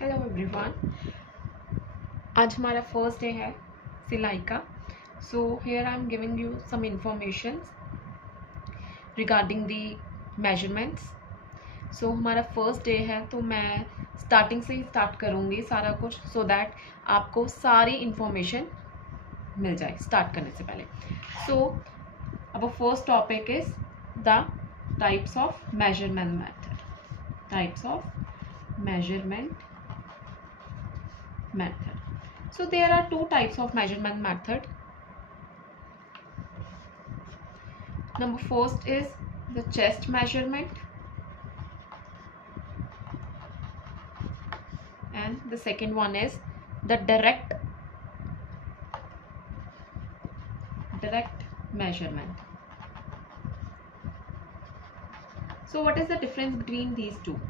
Hello everyone. आज हमारा first day है सिलाई का। So here I am giving you some information regarding the measurements. So हमारा फर्स्ट डे है तो मैं स्टार्टिंग से ही स्टार्ट करूँगी सारा कुछ, सो दैट आपको सारी इंफॉर्मेशन मिल जाए स्टार्ट करने से पहले। सो अब first topic is the types of measurement method. Types of measurement method. So there are two types of measurement method. Number first is the chest measurement and the second one is the direct measurement. So what is the difference between these two?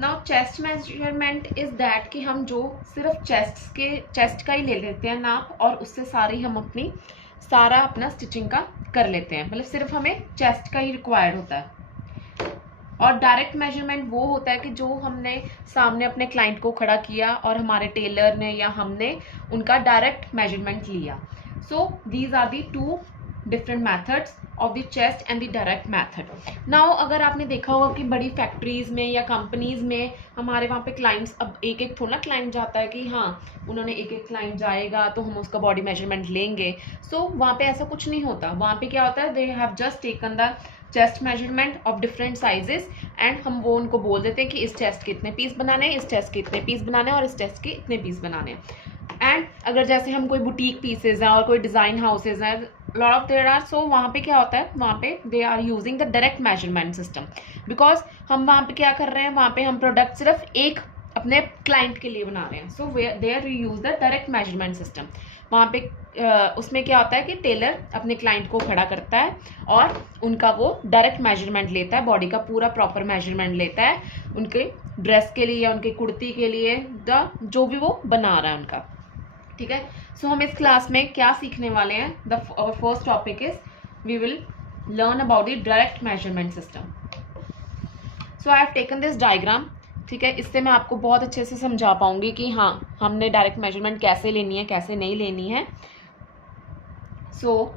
Now chest measurement is that कि हम जो सिर्फ chest का ही ले लेते हैं नाप, और उससे सारा अपना स्टिचिंग का कर लेते हैं, मतलब सिर्फ हमें चेस्ट का ही रिक्वायर्ड होता है। और डायरेक्ट मेजरमेंट वो होता है कि जो हमने सामने अपने क्लाइंट को खड़ा किया और हमारे टेलर ने या हमने उनका डायरेक्ट मेजरमेंट लिया। So these are the two different methods of the chest and the direct method. Now अगर आपने देखा होगा कि बड़ी फैक्ट्रीज में या कंपनीज में हमारे वहाँ पे क्लाइंट्स, अब एक एक थोड़ा क्लाइंट जाता है कि हाँ उन्होंने एक एक क्लाइंट जाएगा तो हम उसका बॉडी मेजरमेंट लेंगे। सो वहाँ पे ऐसा कुछ नहीं होता। वहाँ पे क्या होता है, they have just taken the chest measurement of different sizes and हम वो उनको बोल देते हैं कि इस चेस्ट के इतने पीस बनाने हैं, इस चेस्ट के इतने पीस बनाने हैं और इस चेस्ट के इतने पीस बनाने हैं। एंड अगर जैसे हम कोई बुटीक पीसेज हैं और कोई डिज़ाइन हाउसेज हैं, lot of there are, so वहाँ पे क्या होता है, वहाँ पे they are using the direct measurement system. Because हम वहाँ पे क्या कर रहे हैं, वहाँ पे हम प्रोडक्ट सिर्फ एक अपने क्लाइंट के लिए बना रहे हैं। So there we use the direct measurement system. वहाँ पे उसमें क्या होता है कि टेलर अपने क्लाइंट को खड़ा करता है और उनका वो डायरेक्ट मेजरमेंट लेता है, बॉडी का पूरा प्रॉपर मेजरमेंट लेता है उनके ड्रेस के लिए या उनके कुर्ती के लिए, जो भी वो बना रहा है उनका। ठीक है। सो हम इस क्लास में क्या सीखने वाले हैं, the first topic is we will learn about the direct measurement system. So I have taken this diagram. ठीक है, इससे मैं आपको बहुत अच्छे से समझा पाऊंगी कि हाँ हमने डायरेक्ट मेजरमेंट कैसे लेनी है, कैसे नहीं लेनी है। सो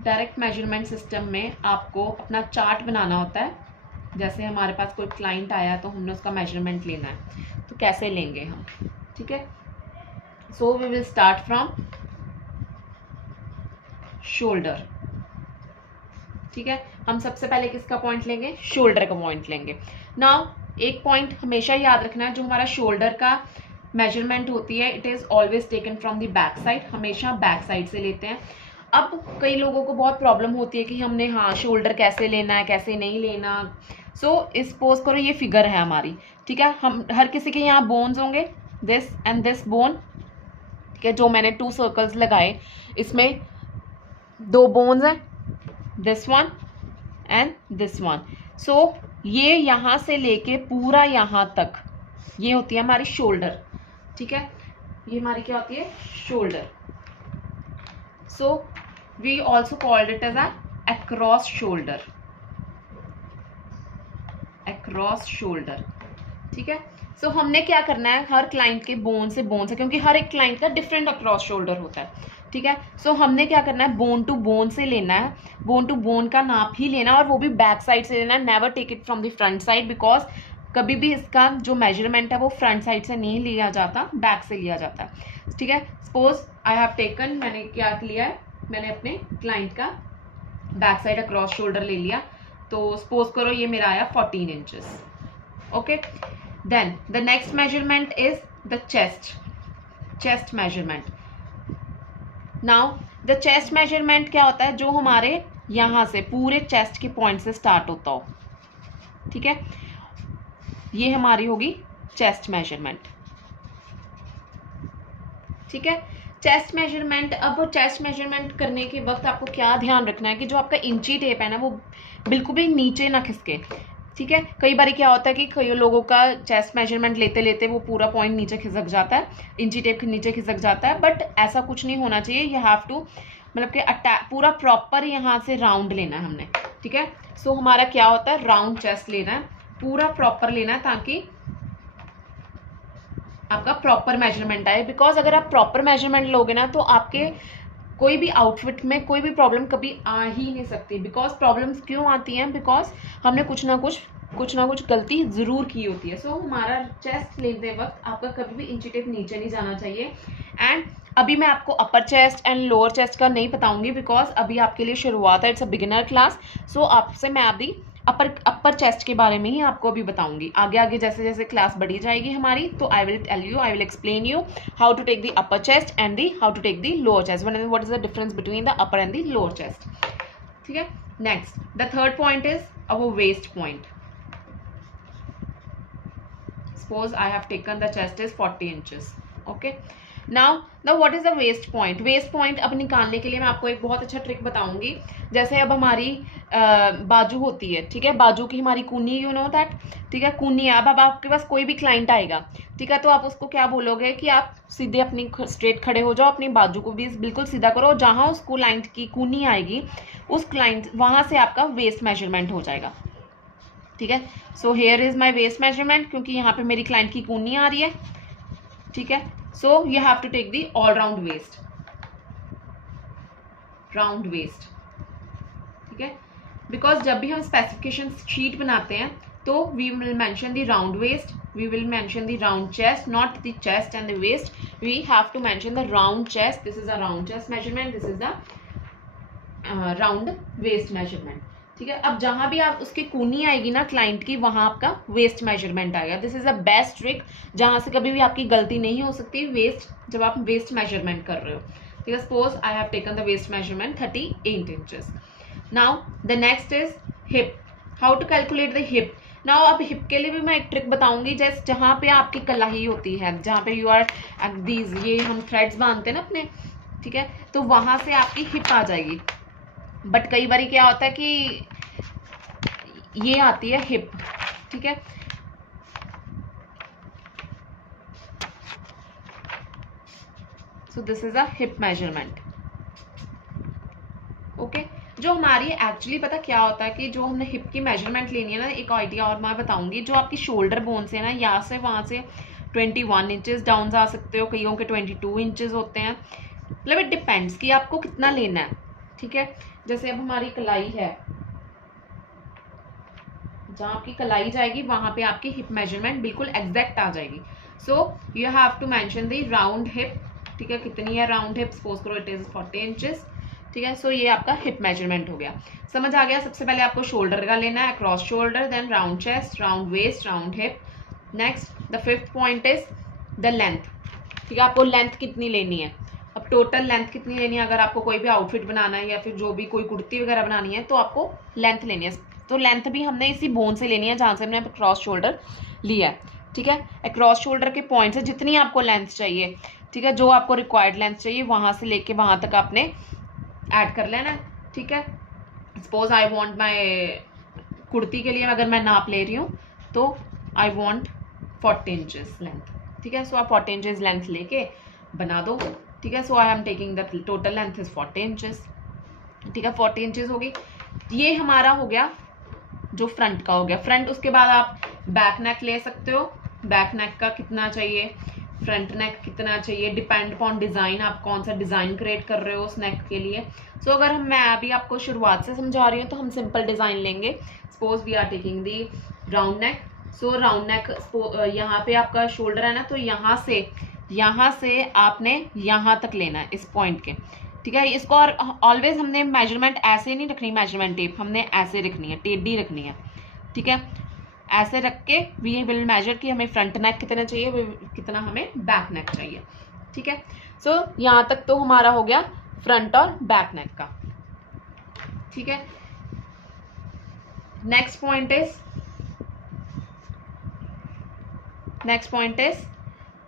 डायरेक्ट मेजरमेंट सिस्टम में आपको अपना चार्ट बनाना होता है। जैसे हमारे पास कोई क्लाइंट आया तो हमने उसका मेजरमेंट लेना है, तो कैसे लेंगे हम। ठीक है। So we will start from shoulder. ठीक है, हम सबसे पहले किसका पॉइंट लेंगे, शोल्डर का पॉइंट लेंगे। नाउ एक पॉइंट हमेशा याद रखना है, जो हमारा शोल्डर का मेजरमेंट होती है, it is always taken from the back side. हमेशा बैक साइड से लेते हैं। अब कई लोगों को बहुत प्रॉब्लम होती है कि हमने हाँ शोल्डर कैसे लेना है, कैसे नहीं लेना। सो सपोज करो ये फिगर है हमारी। ठीक है, हम हर किसी के यहाँ बोन्स होंगे, दिस एंड दिस बोन। ठीक है, जो मैंने 2 सर्कल्स लगाए, इसमें 2 बोन्स हैं, this one and this one. So ये यहाँ से लेके पूरा यहाँ तक ये होती है हमारी शोल्डर। ठीक है, ये हमारी क्या होती है, shoulder. So we also called it as across shoulder. Across shoulder. ठीक है। सो हमने क्या करना है, हर क्लाइंट के बोन से, क्योंकि हर एक क्लाइंट का डिफरेंट अक्रॉस शोल्डर होता है। ठीक है। सो हमने क्या करना है, बोन टू बोन से लेना है, बोन टू बोन का नाप ही लेना है, और वो भी बैक साइड से लेना है। Never take it from the front side, because कभी भी इसका जो मेजरमेंट है वो फ्रंट साइड से नहीं लिया जाता, बैक से लिया जाता है। ठीक है। सपोज आई हैव टेकन, मैंने क्या लिया है, मैंने अपने क्लाइंट का बैक साइड अक्रॉस शोल्डर ले लिया। तो सपोज करो ये मेरा आया 14 inches. Okay, then the next measurement is the chest measurement. Now the chest measurement क्या होता है, जो हमारे यहाँ से पूरे चेस्ट के पॉइंट से स्टार्ट होता हो। ठीक है, ये हमारी होगी चेस्ट मेजरमेंट। ठीक है, चेस्ट मेजरमेंट। अब चेस्ट मेजरमेंट करने के वक्त आपको क्या ध्यान रखना है कि जो आपका इंची टेप है ना, वो बिल्कुल भी नीचे ना खिसके। ठीक है, कई बार क्या होता है कि कई लोगों का चेस्ट मेजरमेंट लेते लेते वो पूरा पॉइंट नीचे खिसक जाता है, इंची टेप नीचे खिसक जाता है, बट ऐसा कुछ नहीं होना चाहिए। यू हैव टू, मतलब कि पूरा प्रॉपर यहाँ से राउंड लेना है हमने। ठीक है। सो हमारा क्या होता है, राउंड चेस्ट लेना है, पूरा प्रॉपर लेना है, ताकि आपका प्रॉपर मेजरमेंट आए। बिकॉज अगर आप प्रॉपर मेजरमेंट लोगे ना तो आपके कोई भी आउटफिट में कोई भी प्रॉब्लम कभी आ ही नहीं सकती। बिकॉज प्रॉब्लम्स क्यों आती हैं? बिकॉज हमने कुछ ना कुछ गलती ज़रूर की होती है। सो हमारा चेस्ट लेते वक्त आपका कभी भी इंची टेप नीचे नहीं जाना चाहिए। एंड अभी मैं आपको अपर चेस्ट एंड लोअर चेस्ट का नहीं बताऊंगी बिकॉज अभी आपके लिए शुरुआत है, इट्स अ बिगिनर क्लास। सो आपसे मैं अभी अपर चेस्ट के बारे में ही आपको अभी बताऊंगी। आगे आगे जैसे जैसे क्लास बढ़ी जाएगी हमारी तो I will explain you how to take the upper chest and the how to take the lower chest, what is the difference between the upper and the lower chest. ठीक है, next the third point is our waist point. Suppose I have taken the chest is 40 inches. Okay. Now what is the waist point? Waist point अब निकालने के लिए मैं आपको एक बहुत अच्छा ट्रिक बताऊंगी। जैसे अब हमारी बाजू होती है, ठीक है, बाजू की हमारी कूनी, यू नो दैट, ठीक है, कूनी है। अब आपके पास कोई भी क्लाइंट आएगा, ठीक है, तो आप उसको क्या बोलोगे कि आप सीधे अपनी स्ट्रेट खड़े हो जाओ, अपनी बाजू को भी बिल्कुल सीधा करो, जहां उस क्लाइंट की कूनी आएगी उस क्लाइंट वहां से आपका वेस्ट मेजरमेंट हो जाएगा। ठीक है, so here is my waste measurement, क्योंकि यहाँ पे मेरी क्लाइंट की कूनी आ रही है। ठीक है, so you have to take the all round waist, round waist. ठीक है, बिकॉज जब भी हम स्पेसिफिकेशन शीट बनाते हैं तो we will mention the round waist, we will mention the round chest, not the chest and the waist, we have to mention the round chest, this is a round chest measurement, this is the round waist measurement. ठीक है, अब जहां भी आप उसकी कूनी आएगी ना client की, वहां आपका वेस्ट मेजरमेंट आएगा। This is a best trick जहां से कभी भी आपकी गलती नहीं हो सकती वेस्ट, जब आप वेस्ट मेजरमेंट कर रहे हो। ठीक है, suppose I have taken the waist measurement 38 inches. Now the next is hip, how to calculate the hip. Now अब हिप के लिए भी मैं एक ट्रिक बताऊंगी। जैसे जहां पे आपकी कलाई होती है, जहां पे यू आर दीज, ये हम थ्रेड्स बांधते हैं ना अपने, ठीक है, तो वहां से आपकी हिप आ जाएगी। बट कई बार क्या होता है कि ये आती है हिप। ठीक है, so this is a hip measurement. Okay, जो हमारी एक्चुअली पता क्या होता है कि जो हमने हिप की मेजरमेंट लेनी है ना, एक आइडिया और मैं बताऊंगी। जो आपकी शोल्डर बोन से ना, यहाँ से वहां से 21 इंचेस डाउन जा सकते हो, कईयों के 22 इंचेस होते हैं। मतलब इट डिपेंड्स कि आपको कितना लेना है। ठीक है, जैसे अब हमारी कलाई है, जहां आपकी कलाई जाएगी वहां पे आपकी हिप मेजरमेंट बिल्कुल एग्जैक्ट आ जाएगी। So you have to mention the round hip. ठीक है, कितनी है राउंड हिप? सपोज करो इट इज 40 इंचेस। ठीक है, सो ये आपका हिप मेजरमेंट हो गया। समझ आ गया? सबसे पहले आपको शोल्डर का लेना है, cross shoulder, then round chest, round waist, round hip. Next the fifth point is the length. ठीक है, आपको लेंथ कितनी लेनी है? अब टोटल लेंथ कितनी लेनी है? अगर आपको कोई भी आउटफिट बनाना है या फिर जो भी कोई कुर्ती वगैरह बनानी है तो आपको लेंथ लेनी है। तो लेंथ भी हमने इसी बोन से लेनी है जहां से हमने क्रॉस शोल्डर लिया है। ठीक है, क्रॉस शोल्डर के पॉइंट से जितनी आपको लेंथ चाहिए, ठीक है, जो आपको रिक्वायर्ड लेंथ चाहिए वहां से लेके वहां तक आपने ऐड कर लेना। ठीक है, suppose I want my kurti के लिए अगर मैं नाप ले रही हूँ तो आई वांट 40 इंचेस लेंथ। ठीक है, सो आप 40 इंचेस लेंथ लेके बना दो। ठीक है, so I am taking the total length is 40 inches. ठीक है, 40 इंचेस होगी। ये हमारा हो गया जो फ्रंट का हो गया। फ्रंट, उसके बाद आप बैक नेक ले सकते हो। बैक नेक का कितना चाहिए, फ्रंट नेक कितना चाहिए, डिपेंड अपॉन डिजाइन, आप कौन सा डिजाइन क्रिएट कर रहे हो उस नेक के लिए। सो अगर मैं अभी आपको शुरुआत से समझा रही हूँ तो हम सिंपल डिजाइन लेंगे। Suppose we are taking the round neck. So round neck, यहाँ पे आपका शोल्डर है ना, तो यहाँ से आपने यहाँ तक लेना है इस पॉइंट के। ठीक है, इसको और ऑलवेज हमने मेजरमेंट ऐसे नहीं रखनी, मेजरमेंट टेप हमने ऐसे रखनी है, टेढ़ी रखनी है। ठीक है, ऐसे रख के वी विल मेजर कि हमें फ्रंट नेक कितना चाहिए, कितना हमें बैक नेक चाहिए। ठीक है, सो यहाँ तक तो हमारा हो गया फ्रंट और बैक नेक का। ठीक है, next point is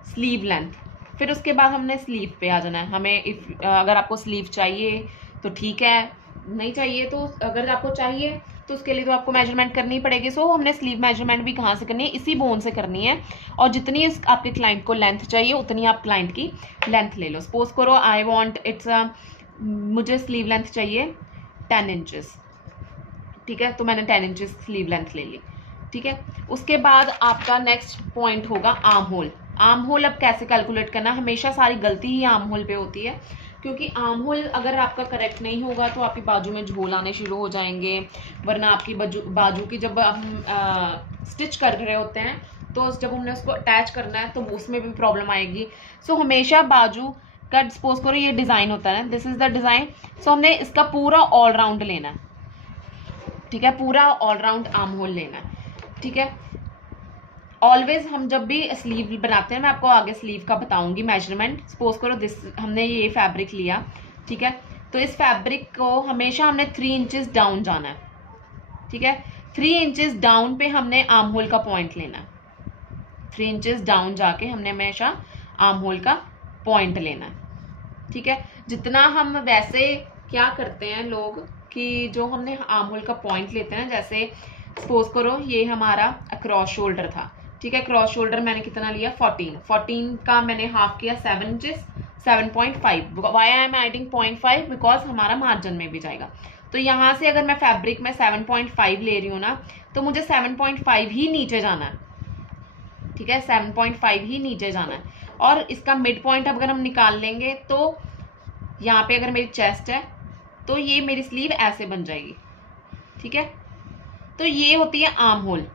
sleeve length. फिर उसके बाद हमने स्लीव पे आ जाना है। हमें अगर आपको स्लीव चाहिए तो ठीक है, नहीं चाहिए तो अगर आपको चाहिए तो उसके लिए तो आपको मेजरमेंट करनी पड़ेगी। सो हमने स्लीव मेजरमेंट भी कहाँ से करनी है? इसी बोन से करनी है। और जितनी आपके क्लाइंट को लेंथ चाहिए उतनी आप क्लाइंट की लेंथ ले लो। सपोज करो आई वॉन्ट मुझे स्लीव लेंथ चाहिए 10 इंचेस। ठीक है, तो मैंने 10 इंचेस स्लीव लेंथ ले ली। ठीक है, उसके बाद आपका नेक्स्ट पॉइंट होगा आर्म होल। आर्म होल अब कैसे कैलकुलेट करना, हमेशा सारी गलती ही आर्म होल पे होती है, क्योंकि आर्म होल अगर आपका करेक्ट नहीं होगा तो आपकी बाजू में झोल आने शुरू हो जाएंगे, वरना आपकी बाजू की जब हम स्टिच कर रहे होते हैं तो जब हमने उसको अटैच करना है तो उसमें भी प्रॉब्लम आएगी। सो हमेशा बाजू का, सपोज करो ये डिज़ाइन होता है, दिस इज द डिज़ाइन, सो हमने इसका पूरा ऑलराउंड लेना है, ठीक है, पूरा ऑलराउंड आर्म होल लेना है, ठीक है। ऑलवेज हम जब भी स्लीव बनाते हैं, मैं आपको आगे स्लीव का बताऊंगी मेजरमेंट। सपोज करो दिस, हमने ये फैब्रिक लिया, ठीक है, तो इस फैब्रिक को हमेशा हमने 3 इंचेस डाउन जाना है, ठीक है। 3 इंचेस डाउन पे हमने आर्म होल का पॉइंट लेना है, 3 इंचेस डाउन जाके हमने हमेशा आर्म होल का पॉइंट लेना है, ठीक है। जितना हम वैसे क्या करते हैं लोग कि जो हमने आर्म होल का पॉइंट लेते हैं, जैसे सपोज करो ये हमारा अक्रॉस शोल्डर था, ठीक है, क्रॉस शोल्डर मैंने कितना लिया 14 का मैंने हाफ किया 7 inches, 7.5। Why I am adding 0.5 because हमारा मार्जिन में भी जाएगा। तो यहाँ से अगर मैं फैब्रिक में 7.5 ले रही हूँ ना, तो मुझे 7.5 ही नीचे जाना है, ठीक है, 7.5 ही नीचे जाना है। और इसका मिड पॉइंट अगर हम निकाल लेंगे तो यहाँ पे अगर मेरी चेस्ट है तो ये मेरी स्लीव ऐसे बन जाएगी, ठीक है। तो ये होती है आर्म होल।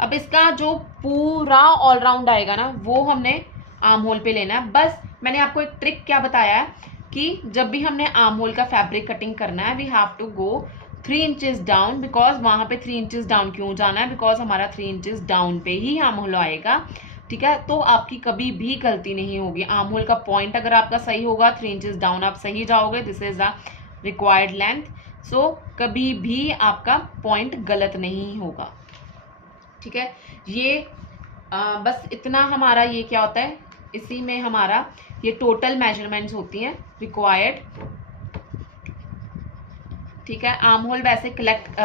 अब इसका जो पूरा ऑलराउंड आएगा ना, वो हमने आर्म होल पे लेना है। बस मैंने आपको एक ट्रिक क्या बताया है कि जब भी हमने आर्म होल का फैब्रिक कटिंग करना है, we have to go 3 inches down, because वहां पे 3 इंचेस डाउन क्यों जाना है, बिकॉज हमारा 3 इंचेस डाउन पे ही आर्म होल आएगा, ठीक है। तो आपकी कभी भी गलती नहीं होगी। आर्म होल का पॉइंट अगर आपका सही होगा, 3 इंचेस डाउन आप सही जाओगे, this is the required length. So कभी भी आपका पॉइंट गलत नहीं होगा, ठीक है। ये बस इतना हमारा ये क्या होता है, इसी में हमारा ये टोटल मेजरमेंट्स होती हैं रिक्वायर्ड, ठीक है। आर्म होल वैसे कलेक्ट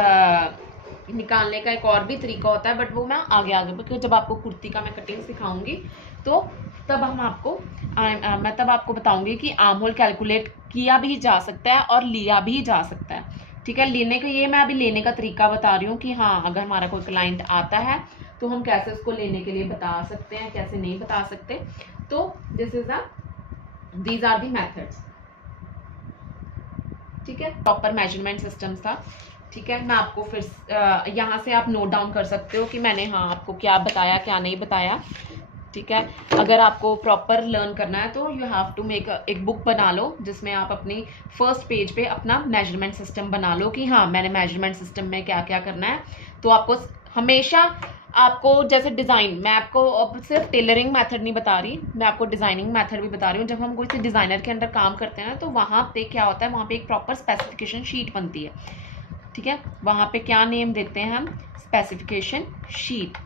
निकालने का एक और भी तरीका होता है, बट वो मैं आगे बिकॉज जब आपको कुर्ती का मैं कटिंग सिखाऊंगी तो तब हम आपको मैं तब आपको बताऊंगी कि आर्म होल कैलकुलेट किया भी जा सकता है और लिया भी जा सकता है, ठीक है। लेने का, ये मैं अभी लेने का तरीका बता रही हूँ कि हाँ, अगर हमारा कोई क्लाइंट आता है तो हम कैसे उसको लेने के लिए बता सकते हैं, कैसे नहीं बता सकते। तो दीज आर दी मेथड्स, ठीक है। प्रॉपर मेजरमेंट सिस्टम था, ठीक है। मैं आपको फिर यहाँ से आप नोट डाउन कर सकते हो कि मैंने हाँ आपको क्या बताया क्या नहीं बताया, ठीक है। अगर आपको प्रॉपर लर्न करना है तो यू हैव टू मेक एक बुक बना लो, जिसमें आप अपनी फर्स्ट पेज पे अपना मेजरमेंट सिस्टम बना लो कि हाँ मैंने मेजरमेंट सिस्टम में क्या क्या करना है। तो आपको हमेशा आपको जैसे डिज़ाइन, मैं आपको अब सिर्फ टेलरिंग मेथड नहीं बता रही, मैं आपको डिज़ाइनिंग मेथड भी बता रही हूँ। जब हम कोई डिज़ाइनर के अंदर काम करते हैं तो वहाँ पे क्या होता है, वहाँ पे एक प्रॉपर स्पेसिफिकेशन शीट बनती है, ठीक है। वहाँ पे क्या नेम देते हैं हम, स्पेसिफिकेशन शीट,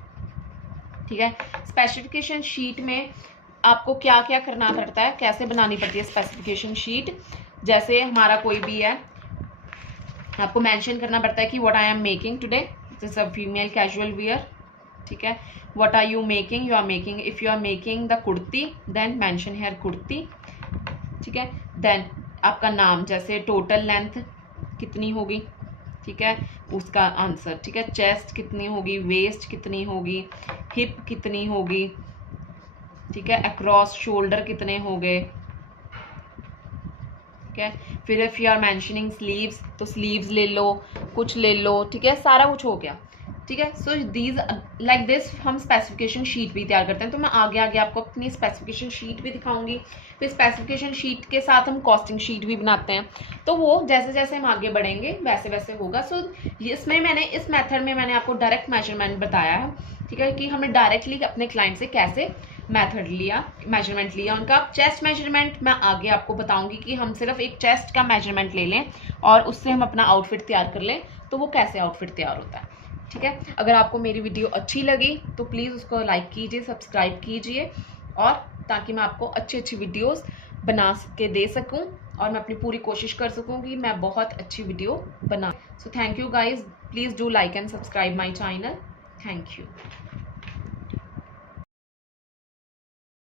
ठीक है। स्पेसिफिकेशन शीट में आपको क्या क्या करना पड़ता है, कैसे बनानी पड़ती है स्पेसिफिकेशन शीट। जैसे हमारा कोई भी है, आपको मेंशन करना पड़ता है कि what I am making today, this is a female casual wear, ठीक है। What are you making, you are making, if you are making the kurti then mention here kurti, ठीक है। देन आपका नाम, जैसे टोटल लेंथ कितनी होगी, ठीक है, उसका आंसर, ठीक है। चेस्ट कितनी होगी, वेस्ट कितनी होगी, हिप कितनी होगी, ठीक है। अक्रॉस शोल्डर कितने हो गए, ठीक है। फिर if you are mentioning sleeves तो स्लीव्स ले लो, कुछ ले लो, ठीक है, सारा कुछ हो गया, ठीक है। सो दीज लाइक दिस हम स्पेसिफिकेशन शीट भी तैयार करते हैं। तो मैं आगे आगे आपको अपनी स्पेसिफिकेशन शीट भी दिखाऊंगी। फिर स्पेसिफिकेशन शीट के साथ हम कॉस्टिंग शीट भी बनाते हैं। तो वो जैसे जैसे हम आगे बढ़ेंगे वैसे वैसे होगा। सो इसमें मैंने इस मेथड में मैंने आपको डायरेक्ट मेजरमेंट बताया है, ठीक है, कि हमने डायरेक्टली अपने क्लाइंट से कैसे मेथड लिया, मेजरमेंट लिया उनका। चेस्ट मेजरमेंट मैं आगे आपको बताऊंगी कि हम सिर्फ एक चेस्ट का मेजरमेंट ले लें और उससे हम अपना आउटफिट तैयार कर लें तो वो कैसे आउटफिट तैयार होता है, ठीक है। अगर आपको मेरी वीडियो अच्छी लगी तो प्लीज़ उसको लाइक कीजिए, सब्सक्राइब कीजिए, और ताकि मैं आपको अच्छी अच्छी वीडियोस बना के दे सकूं और मैं अपनी पूरी कोशिश कर सकूं कि मैं बहुत अच्छी वीडियो बना। So thank you guys, please do like and subscribe my channel, thank you.